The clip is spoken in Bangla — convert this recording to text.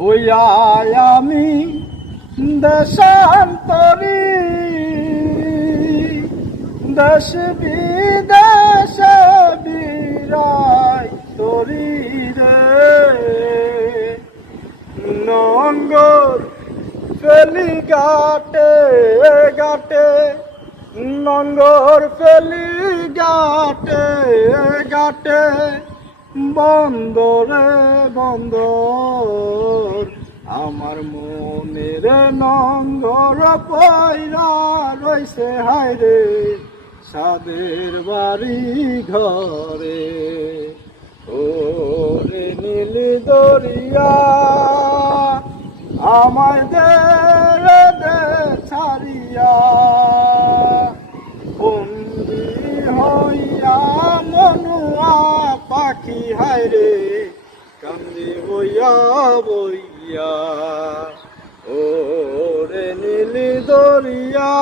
হইয়াই আমি দেশান্তরী, দেশ বিদেশে বিরাই তরি রে। নঙ্গর ফেলি ঘাটে ঘাটে, নঙ্গর ফেলি ঘাটে ঘাটে, বন্দরে বন্দর আমার মনের নঙ্গর পয়রা রইছে হায়রে সাদের বাড়ি ঘরে। ওরে নীল দরিয়া আমায় দে দে ছাড়িয়া, বন্দি হইয়া মনুয়া পাখি হায়রে কান্দি বইয়া বইয়া। ওরে নীল দরিয়া